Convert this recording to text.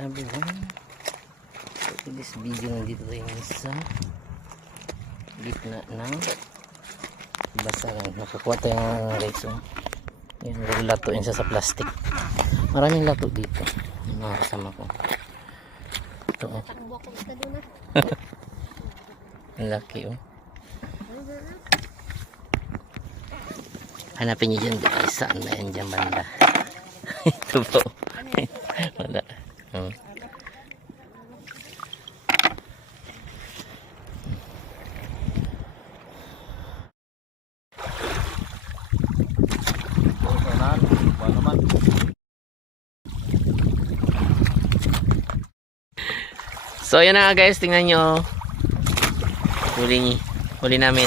everyone. So in this video, nandito tayo sa gitna ng basaran. Nakakuha tayo ng rice. Yung latuin siya sa plastic. Maraming lato dito. Yung mga kasama ko. Ito oh. Ang laki oh. Hanapin nyo dyan guys. Saan na yan dyan banda? Ito po. Wala. So yan na guys, tingnan nyo. Huli namin.